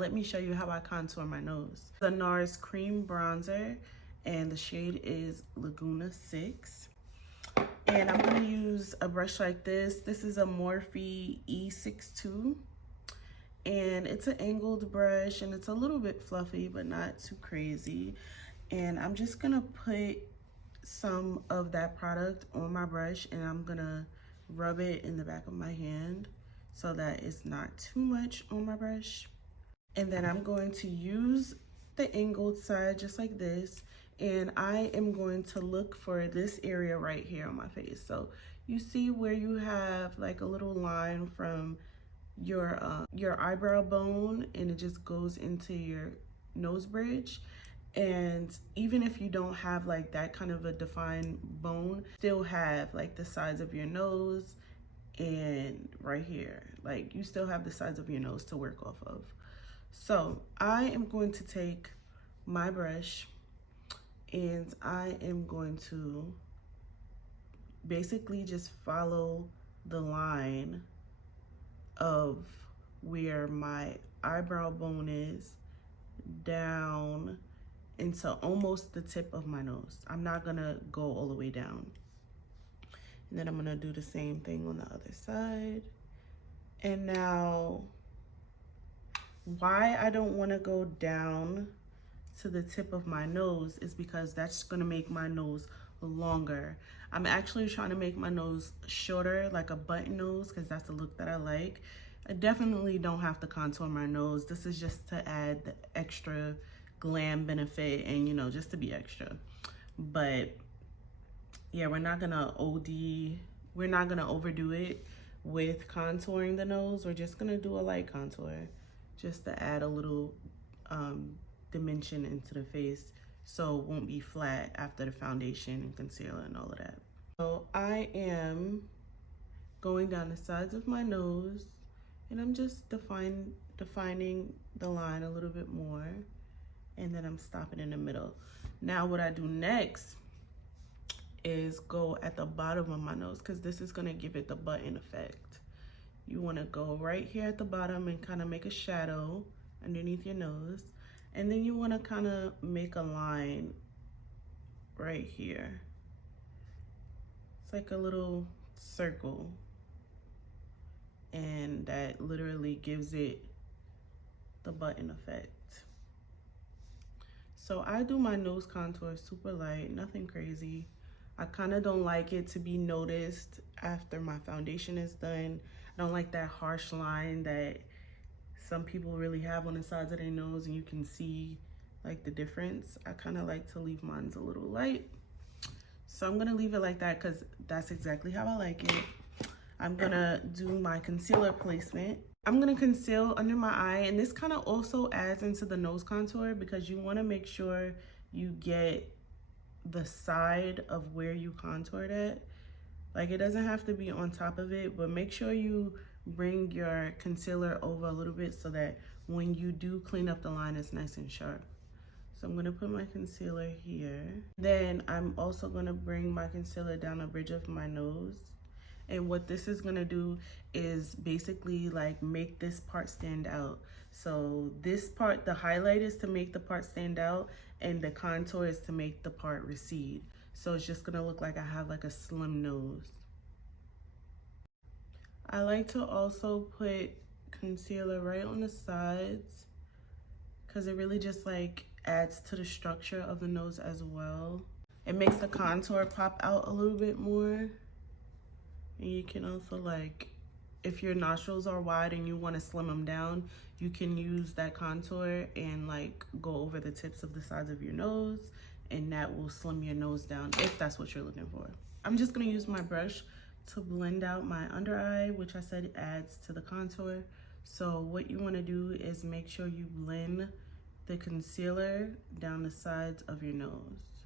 Let me show you how I contour my nose. The NARS Cream Bronzer, and the shade is Laguna 6. And I'm gonna use a brush like this. This is a Morphe E62. And it's an angled brush, and it's a little bit fluffy, but not too crazy. And I'm just gonna put some of that product on my brush, and I'm gonna rub it in the back of my hand so that it's not too much on my brush. And then I'm going to use the angled side just like this, and I am going to look for this area right here on my face. So you see where you have like a little line from your eyebrow bone, and it just goes into your nose bridge. And even if you don't have like that kind of a defined bone, still have like the sides of your nose and right here, like you still have the sides of your nose to work off of. So I am going to take my brush, and I am going to basically just follow the line of where my eyebrow bone is down into almost the tip of my nose. I'm not gonna go all the way down. And then I'm gonna do the same thing on the other side. And now, why I don't wanna go down to the tip of my nose is because that's gonna make my nose longer. I'm actually trying to make my nose shorter, like a button nose, because that's the look that I like. I definitely don't have to contour my nose. This is just to add the extra glam benefit and, you know, just to be extra. But yeah, we're not gonna overdo it with contouring the nose. We're just gonna do a light contour just to add a little dimension into the face so it won't be flat after the foundation and concealer and all of that. So I am going down the sides of my nose, and I'm just defining the line a little bit more, and then I'm stopping in the middle. Now what I do next is go at the bottom of my nose, because this is gonna give it the button effect. You wanna go right here at the bottom and kind of make a shadow underneath your nose. And then you wanna kind of make a line right here. It's like a little circle. And that literally gives it the button effect. So I do my nose contour super light, nothing crazy. I kind of don't like it to be noticed after my foundation is done. I don't like that harsh line that some people really have on the sides of their nose, and you can see like the difference. I kind of like to leave mine a little light. So I'm gonna leave it like that because that's exactly how I like it. I'm gonna do my concealer placement. I'm gonna conceal under my eye, and this kind of also adds into the nose contour because you wanna make sure you get the side of where you contoured at. Like, it doesn't have to be on top of it, but make sure you bring your concealer over a little bit so that when you do clean up the line, it's nice and sharp. So I'm gonna put my concealer here. Then I'm also gonna bring my concealer down the bridge of my nose. And what this is gonna do is basically like make this part stand out. So this part, the highlight is to make the part stand out, and the contour is to make the part recede. So it's just gonna look like I have like a slim nose. I like to also put concealer right on the sides because it really just like adds to the structure of the nose as well. It makes the contour pop out a little bit more. And you can also, like, if your nostrils are wide and you want to slim them down, you can use that contour and like go over the tips of the sides of your nose, and that will slim your nose down if that's what you're looking for. I'm just gonna use my brush to blend out my under eye, which I said adds to the contour. So what you want to do is make sure you blend the concealer down the sides of your nose.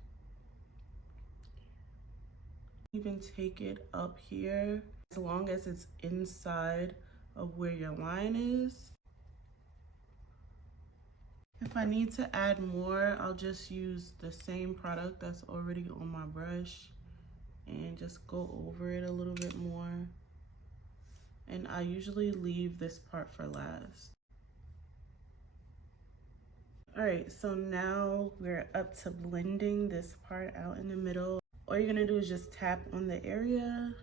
Even take it up here as long as it's inside of where your line is. If I need to add more, I'll just use the same product that's already on my brush and just go over it a little bit more. And I usually leave this part for last. All right, so now we're up to blending this part out in the middle. All you're gonna do is just tap on the area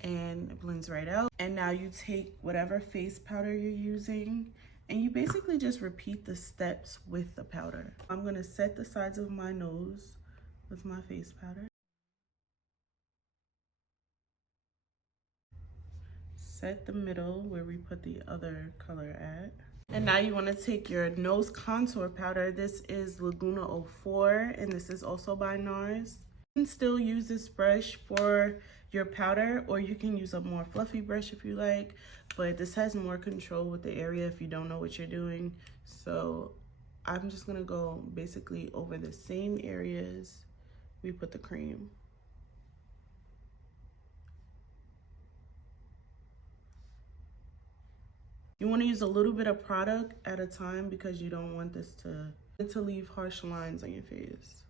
and it blends right out. And now you take whatever face powder you're using and you basically just repeat the steps with the powder. I'm gonna set the sides of my nose with my face powder. Set the middle where we put the other color at. And now you want to take your nose contour powder. This is Laguna 04 and this is also by NARS. You can still use this brush for your powder, or you can use a more fluffy brush if you like, but this has more control with the area if you don't know what you're doing. So I'm just gonna go basically over the same areas we put the cream. You want to use a little bit of product at a time because you don't want this to leave harsh lines on your face.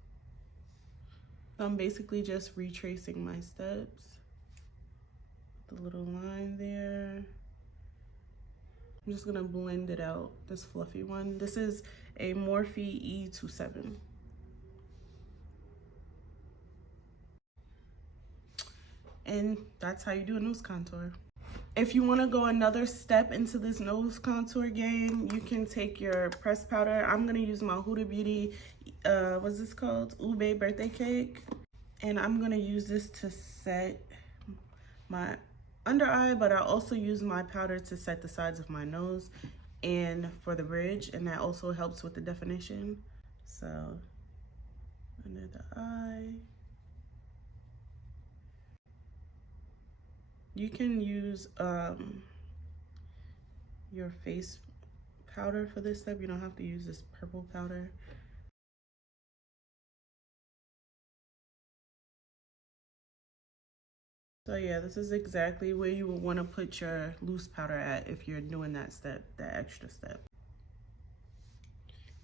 So I'm basically just retracing my steps. The little line there. I'm just gonna blend it out, this fluffy one. This is a Morphe E27. And that's how you do a nose contour. If you want to go another step into this nose contour game, you can take your pressed powder. I'm going to use my Huda Beauty, what's this called? Ube birthday cake. And I'm going to use this to set my under eye, but I also use my powder to set the sides of my nose and for the bridge, and that also helps with the definition. So under the eye. You can use your face powder for this step. You don't have to use this purple powder. So yeah, this is exactly where you would want to put your loose powder at if you're doing that step, that extra step.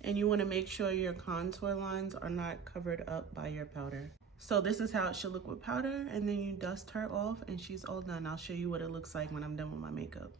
And you want to make sure your contour lines are not covered up by your powder. So this is how it should look with powder, and then you dust her off and she's all done. I'll show you what it looks like when I'm done with my makeup.